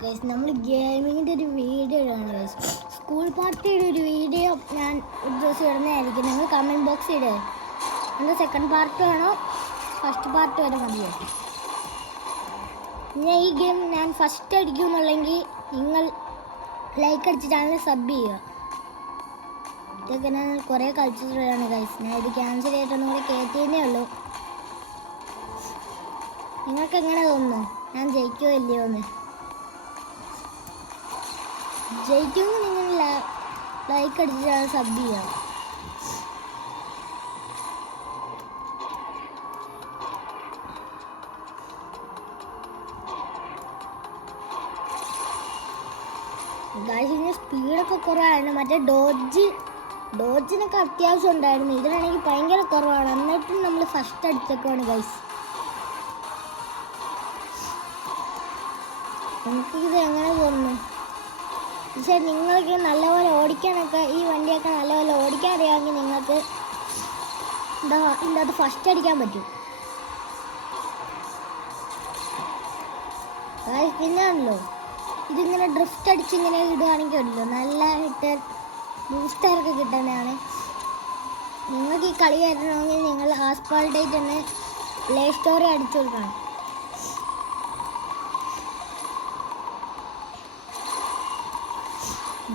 Guys നമ്മൾ ഗെയിമിങ്ങിൻ്റെ ഒരു video ഇടാണ് guys. School പാർട്ടിയുടെ ഒരു വീഡിയോ ഞാൻ ഒരു ദിവസം ഇടുന്നതായിരിക്കും. നിങ്ങൾ കമൻറ്റ് ബോക്സ് ഇടുക. എൻ്റെ സെക്കൻഡ് പാർട്ട് വേണോ ഫസ്റ്റ് പാർട്ട് വരെ മതിയോ? ഞാൻ ഈ ഗെയിം ഞാൻ ഫസ്റ്റ് അടിക്കും എന്നുണ്ടെങ്കിൽ നിങ്ങൾ ലൈക്ക് അടിച്ച് ചാനൽ സബ് ചെയ്യുക. ഇതൊക്കെ ഞാൻ കുറേ കളിച്ചിട്ടുള്ളതാണ് ഗൈസ്. ഞാൻ ഇത് ക്യാൻസൽ ചെയ്തിട്ടൊന്നും കൂടെ കയറ്റിയേ ഉള്ളൂ. നിങ്ങൾക്ക് എങ്ങനെ തോന്നുന്നു ഞാൻ ജയിക്കുമോ ഇല്ലയോ എന്ന്? ജയിക്കുമെങ്കിൽ നിങ്ങൾ ലൈക്ക് അടിച്ചിട്ടാണ് സബ് ചെയ്യാം. ഇതിന് സ്പീഡൊക്കെ കുറവായിരുന്നു. മറ്റേ ഡോജിനൊക്കെ അത്യാവശ്യം ഉണ്ടായിരുന്നു. ഇതിനാണെങ്കിൽ ഭയങ്കര കുറവാണ്. എന്നിട്ടും നമ്മൾ ഫസ്റ്റ് അടിച്ചേക്കുവാണ് ഗൈസ്. എനിക്കിത് എങ്ങനെ തോന്നുന്നു? പക്ഷേ നിങ്ങൾക്ക് നല്ലപോലെ ഓടിക്കാനൊക്കെ ഈ വണ്ടിയൊക്കെ നല്ലപോലെ ഓടിക്കാൻ അറിയാമെങ്കിൽ നിങ്ങൾക്ക് ഇതിനകത്ത് ഫസ്റ്റ് അടിക്കാൻ പറ്റും. പിന്നാണല്ലോ ഇതിങ്ങനെ ഡ്രിഫ്റ്റ് അടിച്ചിങ്ങനെ ഇടുകയാണെങ്കിൽ ഉണ്ടല്ലോ നല്ല ഹിറ്റർ ബൂസ്റ്ററൊക്കെ കിട്ടുന്നതാണ്. നിങ്ങൾക്ക് ഈ കളി കയറ്റണമെങ്കിൽ നിങ്ങൾ ആസ്പാൾട്ടായിട്ട് തന്നെ പ്ലേ സ്റ്റോറിൽ അടിച്ചു കൊടുക്കണം.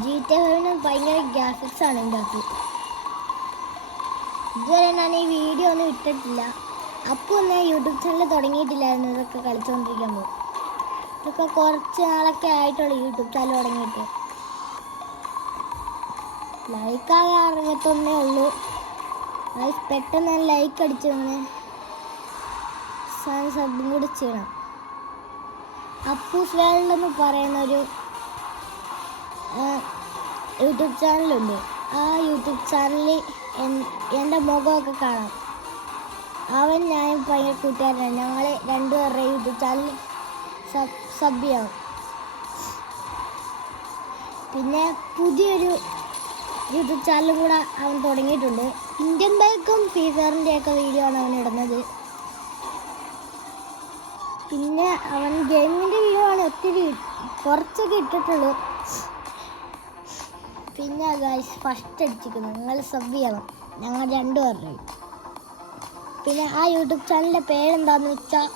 GTA 5 ഭയങ്കര ഗ്രാഫിക്സ് ആണ് ഇതിൻ്റെ അകത്ത്. ഇതുവരെ ഞാൻ ഈ വീഡിയോ ഒന്നും ഇട്ടിട്ടില്ല. അപ്പോൾ ഒന്നും യൂട്യൂബ് ചാനൽ തുടങ്ങിയിട്ടില്ലായിരുന്നു ഇതൊക്കെ കളിച്ചുകൊണ്ടിരിക്കുമ്പോൾ. ഇതൊക്കെ കുറച്ച് നാളൊക്കെ ആയിട്ടുള്ളൂ യൂട്യൂബ് ചാനൽ തുടങ്ങിയിട്ട്. ലൈക്കാകെ അറിയത്തൊന്നേ ഉള്ളൂ. പെട്ടെന്ന് ഞാൻ ലൈക്ക് അടിച്ചു അങ്ങനെ സബും കൂടി ചെയ്യണം. അപ്പൂസ് വേൾഡ് എന്ന് പറയുന്നൊരു യൂട്യൂബ് ചാനലുണ്ട്. ആ യൂട്യൂബ് ചാനലിൽ എൻ്റെ മുഖമൊക്കെ കാണാം. അവൻ ഞാൻ ഭയങ്കര കൂട്ടുകാരനാണ്. ഞങ്ങൾ രണ്ടുപേരുടെ യൂട്യൂബ് ചാനൽ സബ് ചെയ്യാം. പിന്നെ പുതിയൊരു യൂട്യൂബ് ചാനലും കൂടെ അവൻ തുടങ്ങിയിട്ടുണ്ട്. ഇന്ത്യൻ ബൈക്കും ഫീച്ചറിൻ്റെയൊക്കെ വീഡിയോ ആണ് അവൻ ഇടുന്നത്. പിന്നെ അവൻ ഗെയിമിൻ്റെ വീഡിയോ ആണ് ഒത്തിരി കുറച്ചൊക്കെ ഇട്ടിട്ടുള്ളൂ. പിന്നെ ഗൈസ് ഫസ്റ്റ് അടിച്ചിരിക്കുന്നു. നിങ്ങൾ സബ് ചെയ്യണം. ഞങ്ങൾ രണ്ടുപേരുടെ. പിന്നെ ആ യൂട്യൂബ് ചാനലിൻ്റെ പേരെന്താണെന്ന് വെച്ചാൽ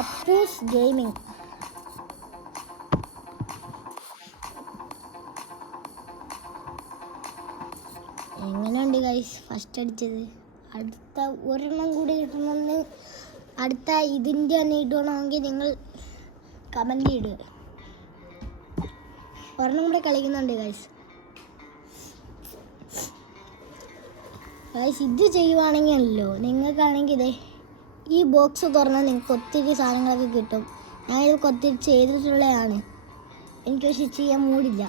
അപ്പൂസ് ഗെയിമിങ്. എങ്ങനെയുണ്ട് ഗൈസ് ഫസ്റ്റ് അടിച്ചത്? അടുത്ത ഒരെണ്ണം കൂടി കിട്ടണമെന്ന് അടുത്ത ഇതിൻ്റെ തന്നെ ഇടണമെങ്കിൽ നിങ്ങൾ കമൻറ്റ് ഇടുക. ഒരെണ്ണം കൂടെ കളിക്കുന്നുണ്ട് ഗൈസ്. ഇത് ചെയ്യുവാണെങ്കിലല്ലോ നിങ്ങൾക്കാണെങ്കിൽ ഇതേ ഈ ബോക്സ് തുറന്നാൽ നിങ്ങൾക്ക് ഒത്തിരി സാധനങ്ങളൊക്കെ കിട്ടും. ഞാനിതൊക്കെ ഒത്തിരി ചെയ്തിട്ടുള്ളതാണ്. എനിക്ക് പക്ഷേ ചെയ്യാൻ മൂടില്ല.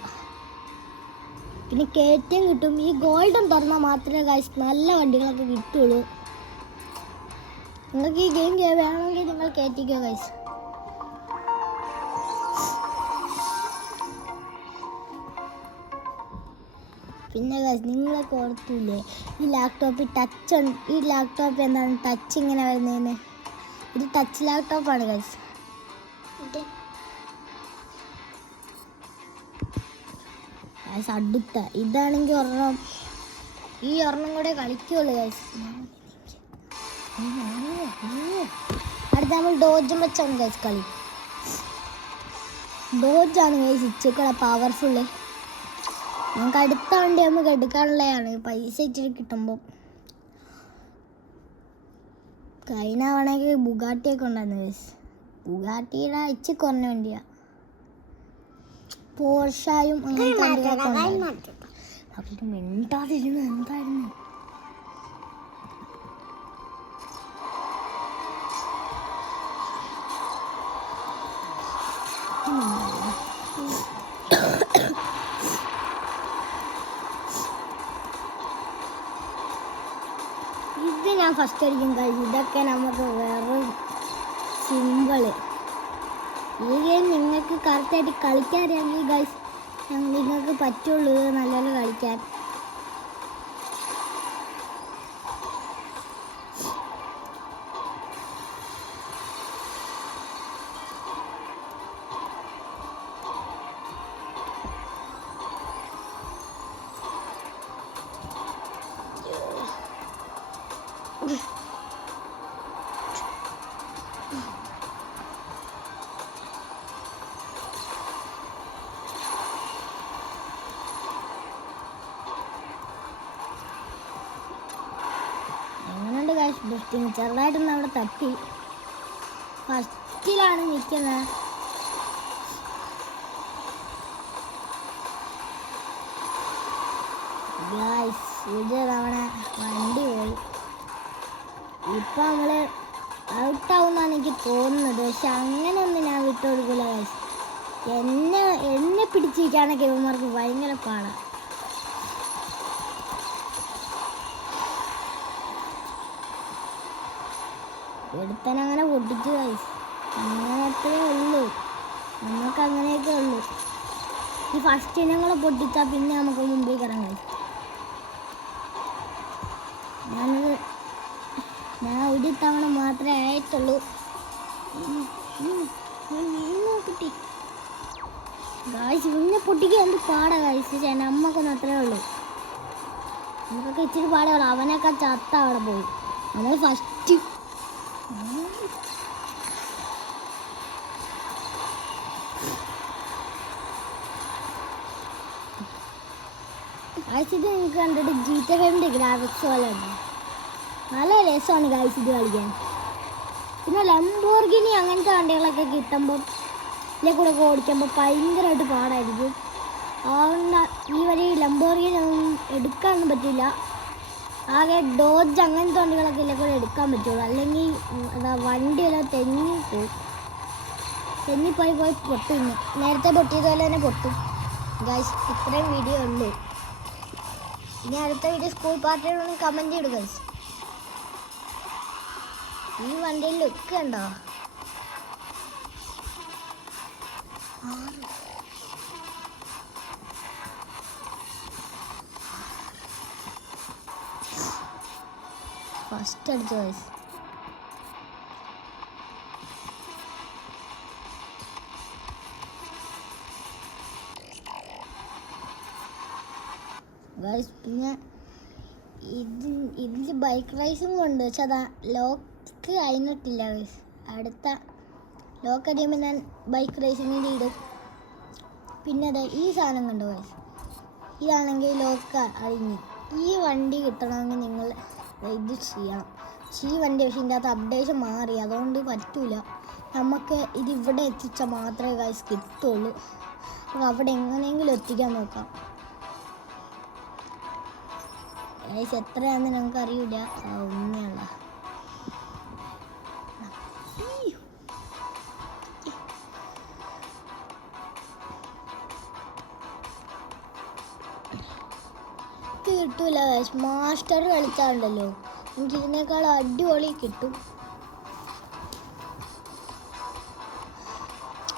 പിന്നെ കയറ്റം കിട്ടും. ഈ ഗോൾഡൻ തുറന്നാൽ മാത്രമേ ഗൈസ് നല്ല വണ്ടികളൊക്കെ കിട്ടുള്ളൂ. നിങ്ങൾക്ക് ഈ ഗെയിം വേണമെങ്കിൽ നിങ്ങൾ കയറ്റിക്കോ ഗൈസ്. പിന്നെ ഗൈസ് നിങ്ങളൊക്കെ ഓർത്തില്ലേ ഈ ലാപ്ടോപ്പിൽ ടച്ച് ഈ ലാപ്ടോപ്പ് എന്താണ് ടച്ച് ഇങ്ങനെ വരുന്നതിന്? ഇത് ടച്ച് ലാപ്ടോപ്പാണ് ഗൈസ്. അടുത്ത ഇതാണെങ്കിൽ ഈ ഒരെണ്ണം കൂടെ കളിക്കുള്ളൂ ഗൈസ്. അടുത്ത നമ്മൾ ഡോജും വെച്ചാണ് ഗൈസ് കളി. ഡോജാണ് ഗൈസ് ഇച്ചിരി പവർഫുള്ള്. നമുക്ക് അടുത്ത വണ്ടി നമുക്ക് എടുക്കാനുള്ളതാണ് പൈസ ഇച്ചിരി കിട്ടുമ്പോൾ. കഴിഞ്ഞ വേണമെങ്കിൽ ബുഗാട്ടിയൊക്കെ ഉണ്ടായിരുന്നു ഗൈസ്. ബുഗാട്ടിയുടെ ഇച്ചിരി കുറഞ്ഞ വണ്ടിയാണ്. പോർഷായും അങ്ങനത്തെ വണ്ടികളൊക്കെ ഉണ്ടായിരുന്നു. അവർക്ക് മിണ്ടാതിരുന്നു എന്തായിരുന്നു? ഇത് ഞാൻ ഫസ്റ്റ് അടിക്കും കഴിച്ചു. ഇതൊക്കെ നമുക്ക് വേറെ സിമ്പിള്. ഈ ഗെയിം നിങ്ങൾക്ക് കറക്റ്റായിട്ട് കളിക്കാൻ അറിയാമെങ്കിൽ ഗൈസ് നിങ്ങൾക്ക് പറ്റുള്ളൂ നല്ലപോലെ കളിക്കാൻ. ചെറുതായിട്ടൊന്ന് അവിടെ തട്ടി. ഫസ്റ്റിലാണ് നിൽക്കുന്നത്. ഒരു തവണ വണ്ടി പോയി. ഇപ്പം നമ്മൾ ഔട്ടാവുന്നാണ് എനിക്ക് തോന്നുന്നത്. പക്ഷെ അങ്ങനെയൊന്നും ഞാൻ വിട്ടുകൊടുക്കില്ല ഗൈസ്. എന്നെ പിടിച്ചിരിക്കുകയാണെങ്കിൽ ഇവന്മാർക്ക് ഭയങ്കര പാടാണ്. എടുത്തനങ്ങനെ പൊട്ടിച്ചു ഗൈസ്. അങ്ങനത്തെ ഉള്ളൂ, നമുക്ക് അങ്ങനെയൊക്കെ ഉള്ളൂ. ഈ ഫസ്റ്റ് ഇനങ്ങളെ പൊട്ടിച്ചാൽ പിന്നെ നമുക്ക് മുമ്പിൽ കയറാൻ ഗൈസ്. ഞാൻ ഒരു തവണ മാത്രമേ ആയിട്ടുള്ളൂ. കിട്ടി ഗായ്സ്. പിന്നെ പൊട്ടിക്കുക എന്ത് പാടാ ഗായ്സ്. നമ്മക്കൊന്നും അത്രേ ഉള്ളൂ. നമുക്കൊക്കെ ഇച്ചിരി പാടേ ഉള്ളൂ. അവനൊക്കെ ചത്ത അവിടെ പോയി. നമ്മൾ ഫസ്റ്റ് ഗായ്സ് ഇത് നിങ്ങൾക്ക് കണ്ടിട്ട് GTA 5 ഗ്രാഫിക്സ് പോലെ ഉണ്ട്. നല്ല രസമാണ് ഗായ്സ് ഇത് കളിക്കാൻ. പിന്നെ ലംബോർഗിനി അങ്ങനത്തെ വണ്ടികളൊക്കെ കിട്ടുമ്പോൾ ഇതിലെ കൂടെ ഒക്കെ ഓടിക്കുമ്പോൾ ഭയങ്കരമായിട്ട് പാടായിരിക്കും. അതുകൊണ്ട് ഈ വഴി ലംബോർഗിനി ഒന്നും എടുക്കാനൊന്നും പറ്റില്ല. ആകെ ഡോജ് അങ്ങനത്തെ വണ്ടികളൊക്കെ ഇതിലെ കൂടെ എടുക്കാൻ പറ്റുള്ളൂ. അല്ലെങ്കിൽ വണ്ടിയെല്ലാം തെന്നിപ്പോയി പൊട്ടും. നേരത്തെ പൊട്ടിയതുപോലെ തന്നെ പൊട്ടും ഗായ്സ്. ഇത്രയും വീഡിയോ ഉള്ളൂ. ഇനി അടുത്ത വീഡിയോ സ്കൂൾ പാർട്ടിയോടൊന്ന് കമൻറ്റ് ചെയ്തു ഗൈസ്. ഈ വണ്ടിയിൽ ലുക്ക് ഉണ്ടോ? ഫസ്റ്റ് അടിച്ചു ഗൈസ്. പിന്നെ ഇതിൽ ബൈക്ക് റൈസും കൊണ്ട്, പക്ഷെ അതാ ലോക്ക് കഴിഞ്ഞിട്ടില്ല ഗൈസ്. അടുത്ത ലോക്ക് അടിയുമ്പോൾ ഞാൻ ബൈക്ക് റേസിങ്ങിൽ ഇടും. പിന്നെ അതെ ഈ സാധനം കണ്ടു ഗൈസ്. ഇതാണെങ്കിൽ ലോക്ക് അഴിഞ്ഞ്. ഈ വണ്ടി കിട്ടണമെങ്കിൽ നിങ്ങൾ ഇത് ചെയ്യണം. ഈ വണ്ടി പക്ഷേ ഇതിൻ്റെ അകത്ത് അപ്ഡേഷൻ മാറി, അതുകൊണ്ട് പറ്റില്ല. നമുക്ക് ഇതിവിടെ എത്തിച്ചാൽ മാത്രമേ ഗൈസ് കിട്ടുള്ളൂ. അപ്പോൾ അവിടെ എങ്ങനെയെങ്കിലും എത്തിക്കാൻ നോക്കാം ഗൈസ്. എത്രയാണെന്ന് ഞങ്ങൾക്ക് അറിയില്ല. ഉണ്മയുള്ള കിട്ടൂല ഗൈസ്. മാസ്റ്റർ കളിച്ചാലുണ്ടല്ലോ എനിക്ക് ഇതിനേക്കാൾ അടിപൊളി കിട്ടും.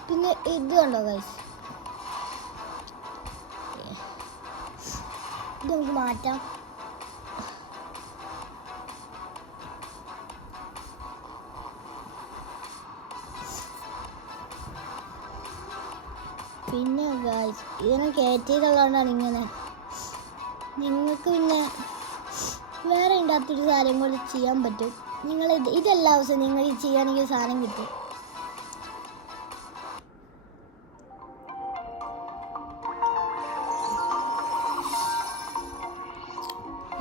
പിന്നെ ഇത് കണ്ടോ ഗൈസ്, ഇത് നമുക്ക് മാറ്റാം. പിന്നെ ഗൈസ് ഇതിനെ കയറ്റിയതുള്ളതുകൊണ്ടാണ് ഇങ്ങനെ. നിങ്ങൾക്ക് പിന്നെ വേറെ ഉണ്ടാത്തൊരു സാധനം കൂടി ചെയ്യാൻ പറ്റും. നിങ്ങൾ ഇതെല്ലാ ദിവസവും നിങ്ങൾ ഈ ചെയ്യുകയാണെങ്കിൽ സാധനം കിട്ടും.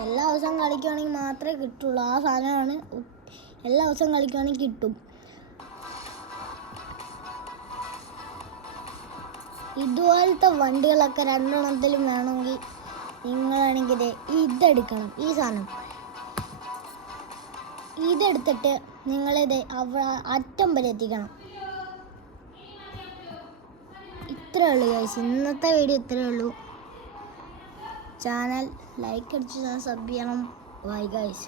എല്ലാ ദിവസവും കളിക്കുകയാണെങ്കിൽ മാത്രമേ കിട്ടുള്ളൂ. ആ സാധനമാണ് എല്ലാ ദിവസവും കളിക്കുകയാണെങ്കിൽ കിട്ടും. ഇതുപോലത്തെ വണ്ടികളൊക്കെ രണ്ടെണ്ണത്തിലും വേണമെങ്കിൽ നിങ്ങളാണെങ്കിൽ ഇതെടുക്കണം. ഈ സാധനം ഇതെടുത്തിട്ട് നിങ്ങളിത് അറ്റം വരെ എത്തിക്കണം. ഇത്രയേ ഉള്ളൂ ഗൈസ്. ഇന്നത്തെ വീഡിയോ ഇത്രയേ ഉള്ളൂ. ചാനൽ ലൈക്ക് അടിച്ച് സബ് ചെയ്യണം. Bye guys.